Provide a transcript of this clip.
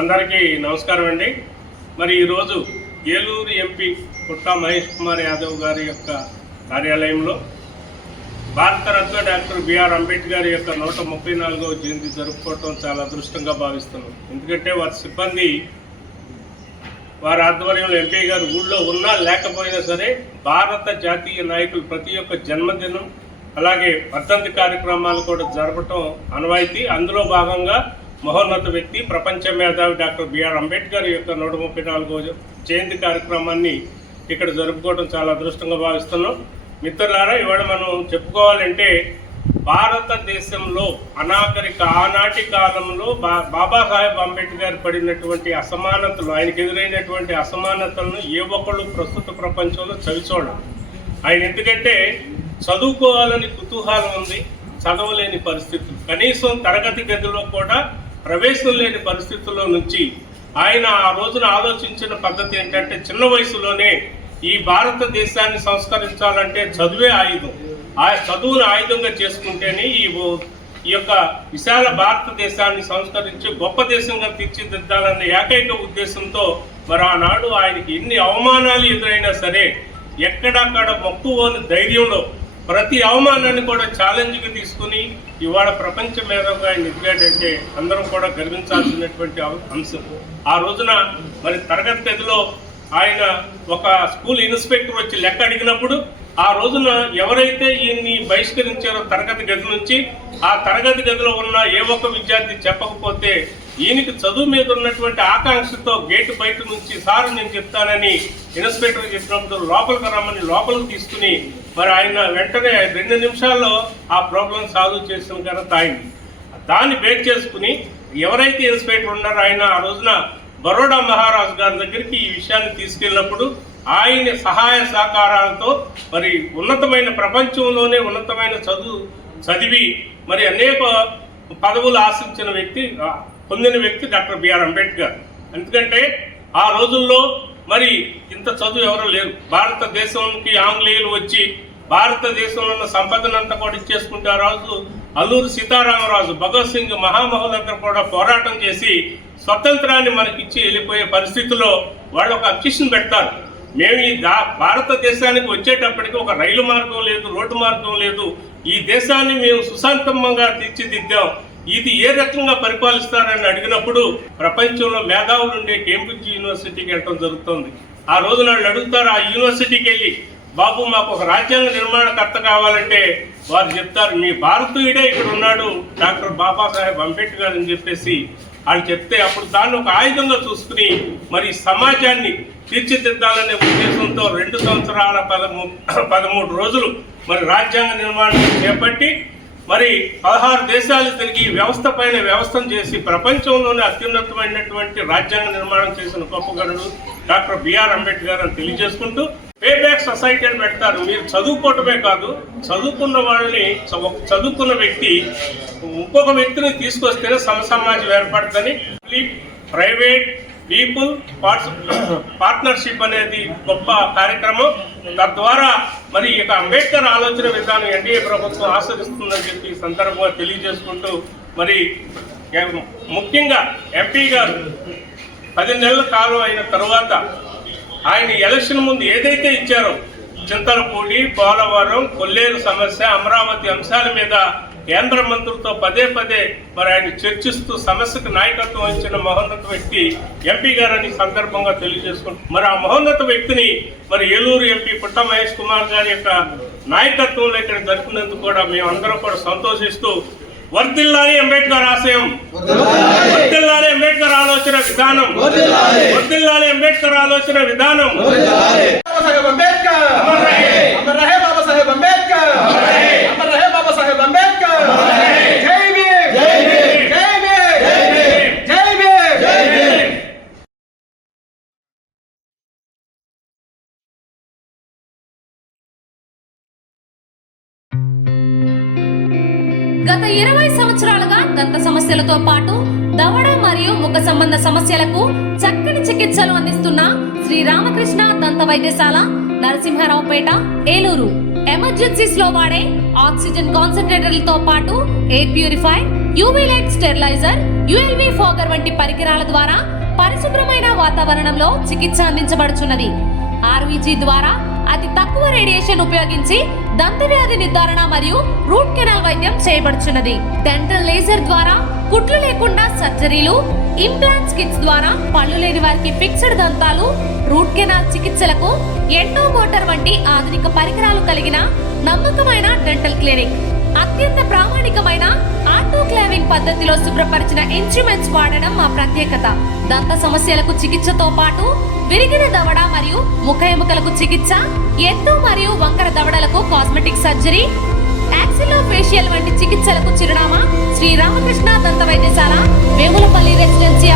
అందరికీ నమస్కారం అండి. మరి ఈరోజు ఏలూరు ఎంపీ పుట్టా మహేష్ కుమార్ యాదవ్ గారి యొక్క కార్యాలయంలో భారతరత్న డాక్టర్ బిఆర్ అంబేద్కర్ యొక్క 134వ జయంతి జరుపుకోవటం చాలా అదృష్టంగా భావిస్తున్నాం. ఎందుకంటే వారి సిబ్బంది వారి ఆధ్వర్యంలో ఎంపీ గారు ఊళ్ళో ఉన్నా లేకపోయినా సరే భారత జాతీయ నాయకులు ప్రతి ఒక్క జన్మదినం అలాగే వర్ధంతి కార్యక్రమాలు కూడా జరపటం ఆనవాయితీ. అందులో భాగంగా మహోన్నత వ్యక్తి ప్రపంచ మేధావి డాక్టర్ బిఆర్ అంబేద్కర్ యొక్క 134వ జయంతి కార్యక్రమాన్ని ఇక్కడ జరుపుకోవడం చాలా అదృష్టంగా భావిస్తున్నాం. మిత్రులారా, ఇవాళ మనం చెప్పుకోవాలంటే భారతదేశంలో ఆనాటి కాలంలో బాబాసాహెబ్ అంబేద్కర్ పడినటువంటి అసమానతలు, ఆయనకు ఎదురైనటువంటి అసమానతలను ఏ ఒక్కళ్ళు ప్రస్తుత ప్రపంచంలో చవిచూడరు. ఆయన ఎందుకంటే చదువుకోవాలని కుతూహలం ఉంది, చదవలేని పరిస్థితులు, కనీసం తరగతి గదిలో కూడా ప్రవేశం లేని పరిస్థితుల్లో నుంచి ఆయన ఆ రోజున ఆలోచించిన పద్ధతి ఏంటంటే చిన్న వయసులోనే ఈ భారతదేశాన్ని సంస్కరించాలంటే చదువే ఆయుధం, ఆ చదువును ఆయుధంగా చేసుకుంటేనే ఈ యొక్క విశాల భారతదేశాన్ని సంస్కరించి గొప్ప దేశంగా తీర్చిదిద్దాలన్న ఏకైక ఉద్దేశంతో మరి ఆనాడు ఆయనకి ఎన్ని అవమానాలు ఎదురైనా సరే ఎక్కడక్కడ మొక్కువని ధైర్యంలో ప్రతి అవమానాన్ని కూడా ఛాలెంజ్గా తీసుకుని ఇవాళ ప్రపంచ మేధావిగా ఆయన ఎదిగాడంటే అందరం కూడా గర్వించాల్సినటువంటి అంశం. ఆ రోజున మరి తరగతి గదిలో ఆయన ఒక స్కూల్ ఇన్స్పెక్టర్ వచ్చి లెక్క అడిగినప్పుడు ఆ రోజున ఎవరైతే ఈయన్ని బహిష్కరించారో తరగతి గది నుంచి, ఆ తరగతి గదిలో ఉన్న ఏ ఒక్క విద్యార్థి చెప్పకపోతే ఈయనకి చదువు మీద ఉన్నటువంటి ఆకాంక్షతో గేటు బయట నుంచి సార్ నేను చెప్తానని ఇన్స్పెక్టర్ చెప్పినప్పుడు లోపలికి రమ్మని లోపలికి తీసుకుని మరి ఆయన వెంటనే 2 నిమిషాల్లో ఆ ప్రాబ్లం సాల్వ్ చేసిన ఘనత అయింది. దాన్ని బేక్ చేసుకుని ఎవరైతే ఇన్స్పెక్టర్ ఉన్నారో ఆయన ఆ రోజున బరోడా మహారాజు గారి దగ్గరికి ఈ విషయాన్ని తీసుకెళ్ళినప్పుడు ఆయన సహాయ సహకారాలతో మరి ఉన్నతమైన ప్రపంచంలోనే ఉన్నతమైన చదివి మరి అనేక పదవులు ఆశించిన వ్యక్తి, పొందిన వ్యక్తి డాక్టర్ బిఆర్ అంబేద్కర్. ఎందుకంటే ఆ రోజుల్లో మరి ఇంత చదువు ఎవరూ లేరు. భారతదేశానికి ఆంగ్లేయులు వచ్చి భారతదేశంలో ఉన్న సంపదనంతా కూడా ఇచ్చేసుకుంటే ఆ రోజు అల్లూరు సీతారామరాజు, భగత్ సింగ్, మహామహుల దగ్గర కూడా పోరాటం చేసి స్వతంత్రాన్ని మనకిచ్చి వెళ్ళిపోయే పరిస్థితుల్లో వాళ్ళు ఒక అబ్జెక్షన్ పెడతారు. మేము ఈ భారతదేశానికి వచ్చేటప్పటికి ఒక రైలు మార్గం లేదు, రోడ్డు మార్గం లేదు, ఈ దేశాన్ని మేము సుశాంతంగా తీర్చిదిద్దాం, ఇది ఏ రకంగా పరిపాలిస్తారని అడిగినప్పుడు ప్రపంచంలో మేధావులు ఉండే కేంబ్రిడ్జ్ యూనివర్సిటీకి వెళ్ళడం జరుగుతుంది. ఆ రోజు వాళ్ళు అడుగుతారు, ఆ యూనివర్సిటీకి వెళ్ళి బాబు మాకు ఒక రాజ్యాంగ నిర్మాణకర్త కావాలంటే వారు చెప్తారు మీ భారతీయుడే ఇక్కడ ఉన్నాడు డాక్టర్ బాబాసాహెబ్ అంబేద్కర్ అని చెప్పేసి వాళ్ళు చెప్తే అప్పుడు దాన్ని ఒక ఆయుధంగా చూసుకుని మరి సమాజాన్ని తీర్చిదిద్దాలనే ఉద్దేశంతో 2 సంవత్సరాల 13 రోజులు మరి రాజ్యాంగ నిర్మాణం చేపట్టి మరి 16 దేశాలు తిరిగి వ్యవస్థ పైన వ్యవస్థను చేసి ప్రపంచంలోనే అత్యున్నతమైనటువంటి రాజ్యాంగ నిర్మాణం చేసిన గొప్ప గనుడు డాక్టర్ బిఆర్ అంబేద్కర్ అని తెలియజేసుకుంటూ పేబ్యాక్ సొసైటీ అని పెడతారు. మీరు చదువుకోవటమే కాదు, చదువుకున్న వాళ్ళని చదువుకున్న వ్యక్తి ఇంకొక వ్యక్తిని తీసుకొస్తేనే సమాజం ఏర్పడుతుంది. ప్రైవేట్ పీపుల్ పార్ట్నర్షిప్ అనేది గొప్ప కార్యక్రమం. తద్వారా మరి ఇక అంబేద్కర్ ఆలోచన విధానం ఎన్డీఏ ప్రభుత్వం ఆచరిస్తుందని చెప్పి సందర్భంగా తెలియజేసుకుంటూ మరి ముఖ్యంగా ఎంపీ గారు 10 నెలల కాలం అయిన తరువాత ఆయన ఎలక్షన్ ముందు ఏదైతే ఇచ్చారో చింతలపూడి, పోలవరం, కొల్లేరు సమస్య, అమరావతి అంశాల మీద కేంద్ర మంత్రులతో పదే మరి ఆయన చర్చిస్తూ సమస్యకు నాయకత్వం వహించిన మహోన్నత వ్యక్తి ఎంపీ గారని సందర్భంగా తెలియజేసుకుంటాం. మరి ఆ మహోన్నత వ్యక్తిని మరి ఏలూరు ఎంపీ పుట్టా మహేష్ కుమార్ గారి యొక్క నాయకత్వంలో ఇక్కడ జరిపినందుకు కూడా మేమందరం కూడా సంతోషిస్తూ వర్ధిల్లాలి అంబేద్కర్ ఆశయం, వర్ధిల్లాలి అంబేద్కర్ ఆలోచన విధానం, వర్ధిల్లాలి అంబేద్కర్ ఆలోచన విధానం. గత 20 సంవత్సరాలుగా దంత సమస్యలతో పాటు దవడ మరియు ముఖ సంబంధ సమస్యలకు చక్కని చికిత్సలు అందిస్తున్న శ్రీ రామకృష్ణ దంత వైద్యశాల, నరసింహారావుపేట, ఏలూరు. ఎమర్జెన్సీస్ లో వాడే ఆక్సిజన్ కాన్సంట్రేటర్లతో పాటు air purifier, UV light steriliser, ULV fogger వంటి పరికరాల ద్వారా పరిశుభ్రమైన వాతావరణంలో చికిత్స అందించబడుచున్నది. ఆర్వీజీ ద్వారా అతి తక్కువ రేడియేషన్ ఉపయోగించి దంత వ్యాధి నిర్ధారణ మరియు రూట్ కెనాల్ వైద్యం చేయబడుచున్నది. డెంటల్ లేజర్ ద్వారా కుట్లు లేకుండా సర్జరీలు, ఇంప్లాంట్స్ కిట్స్ ద్వారా పళ్ళు లేని వారికి ఫిక్స్డ్ దంతాలు, రూట్ కెనాల్ చికిత్సలకు ఎండో మోటార్ వంటి ఆధునిక పరికరాలు కలిగిన నమ్మకమైన డెంటల్ క్లినిక్. అత్యంత ప్రామాణికమైన ఆటోక్లావింగ్ పద్ధతిలో శుభ్రపరిచిన ఇన్స్ట్రుమెంట్స్ వాడడం మా ప్రత్యేకత. దంత సమస్యలకు చికిత్సతో పాటు విరిగిన దవడ మరియు ముఖ ఎముకలకు చికిత్స, ఎత్తు మరియు వంకర దవడలకు కాస్మెటిక్ సర్జరీ, యాక్సిలోఫేషియల్ వంటి చికిత్సలకు చిరునామా శ్రీ రామకృష్ణ దంత వైద్యశాల, వేములపల్లి రెసిడెన్సీ